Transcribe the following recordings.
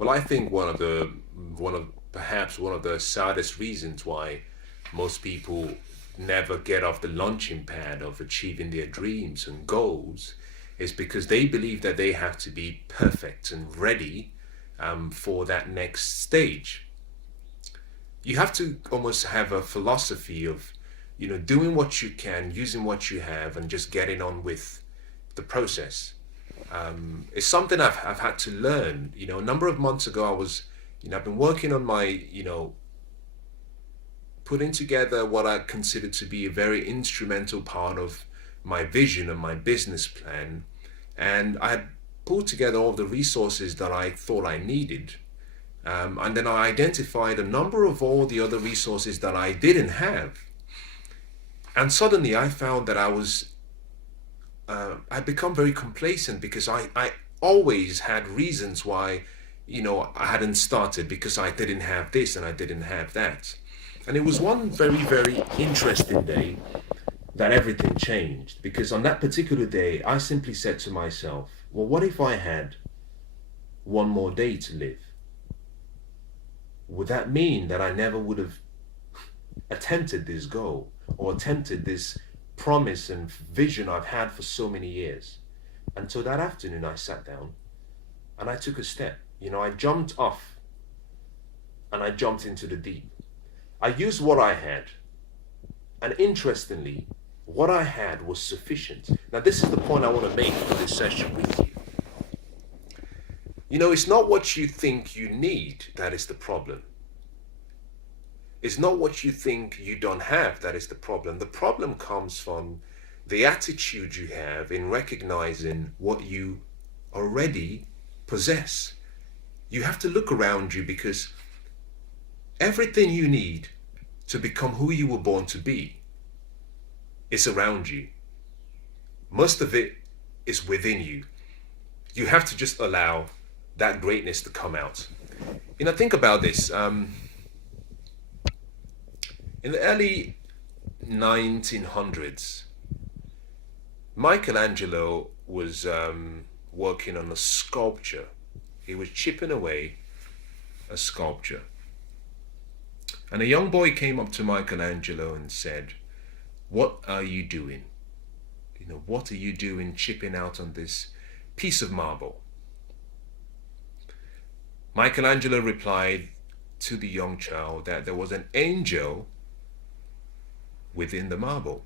Well, I think perhaps one of the saddest reasons why most people never get off the launching pad of achieving their dreams and goals is because they believe that they have to be perfect and ready for that next stage. You have to almost have a philosophy of, doing what you can, using what you have, and just getting on with the process. It's something I've had to learn. A number of months ago, I've been working on my, putting together what I consider to be a very instrumental part of my vision and my business plan. And I had pulled together all the resources that I thought I needed. And then I identified a number of all the other resources that I didn't have. And suddenly I found that I'd become very complacent because I always had reasons why, I hadn't started because I didn't have this and I didn't have that. And it was one very, very interesting day that everything changed because on that particular day, I simply said to myself, well, what if I had one more day to live? Would that mean that I never would have attempted this goal or attempted this promise and vision I've had for so many years? And so that afternoon, I sat down and I took a step. I jumped off and I jumped into the deep. I used what I had. And interestingly, what I had was sufficient. Now, this is the point I want to make for this session with you. It's not what you think you need that is the problem. It's not what you think you don't have that is the problem. The problem comes from the attitude you have in recognizing what you already possess. You have to look around you because everything you need to become who you were born to be is around you. Most of it is within you. You have to just allow that greatness to come out. Think about this. In the early 1900s, Michelangelo was working on a sculpture. He was chipping away a sculpture. And a young boy came up to Michelangelo and said, "What are you doing? What are you doing chipping out on this piece of marble?" Michelangelo replied to the young child that there was an angel within the marble.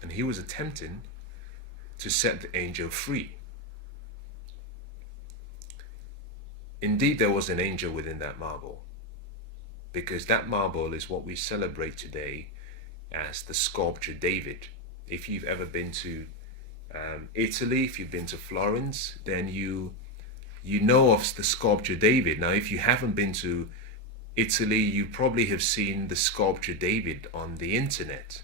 And he was attempting to set the angel free. Indeed, there was an angel within that marble, because that marble is what we celebrate today as the sculpture David. If you've ever been to Italy, if you've been to Florence, then you know of the sculpture David. Now, if you haven't been to Italy, you probably have seen the sculpture David on the internet.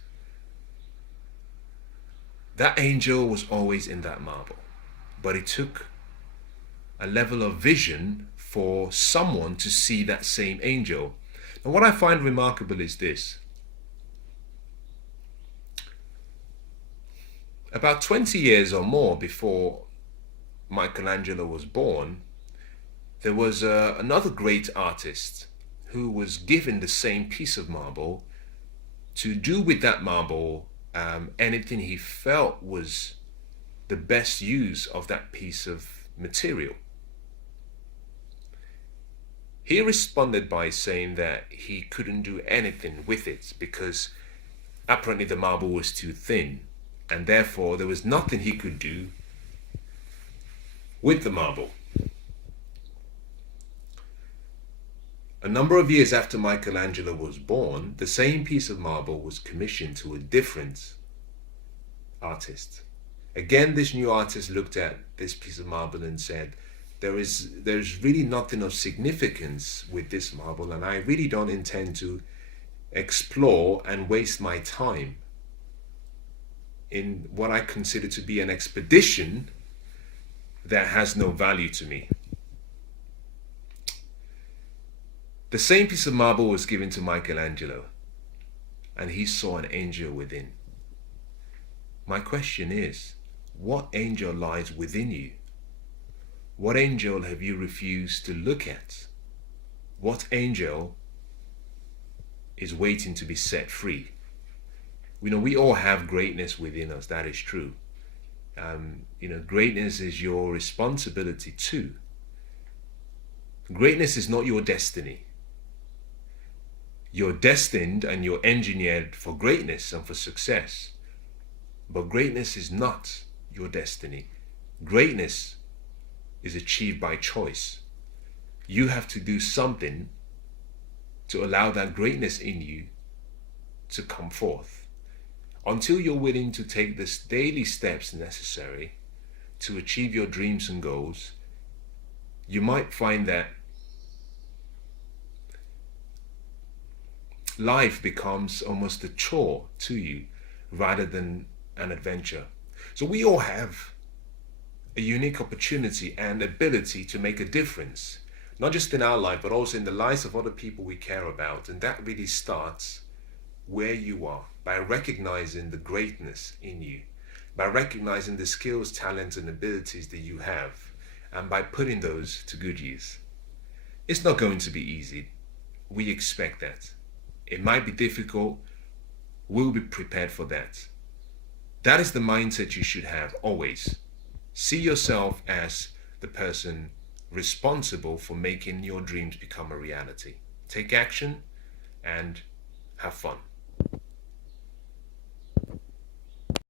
That angel was always in that marble, but it took a level of vision for someone to see that same angel. And what I find remarkable is this. About 20 years or more before Michelangelo was born, there was another great artist who was given the same piece of marble to do with that marble anything he felt was the best use of that piece of material. He responded by saying that he couldn't do anything with it because apparently the marble was too thin, and therefore there was nothing he could do with the marble. A number of years after Michelangelo was born, the same piece of marble was commissioned to a different artist. Again, this new artist looked at this piece of marble and said, there's really nothing of significance with this marble, and I really don't intend to explore and waste my time in what I consider to be an expedition that has no value to me. The same piece of marble was given to Michelangelo, and he saw an angel within. My question is, what angel lies within you? What angel have you refused to look at? What angel is waiting to be set free? We all have greatness within us, that is true. Greatness is your responsibility too. Greatness is not your destiny. You're destined and you're engineered for greatness and for success. But greatness is not your destiny. Greatness is achieved by choice. You have to do something to allow that greatness in you to come forth. Until you're willing to take the daily steps necessary to achieve your dreams and goals, you might find that life becomes almost a chore to you rather than an adventure. So we all have a unique opportunity and ability to make a difference, not just in our life, but also in the lives of other people we care about. And that really starts where you are, by recognizing the greatness in you, by recognizing the skills, talents, and abilities that you have, and by putting those to good use. It's not going to be easy. We expect that. It might be difficult. We'll be prepared for that. That is the mindset you should have always. See yourself as the person responsible for making your dreams become a reality. Take action and have fun.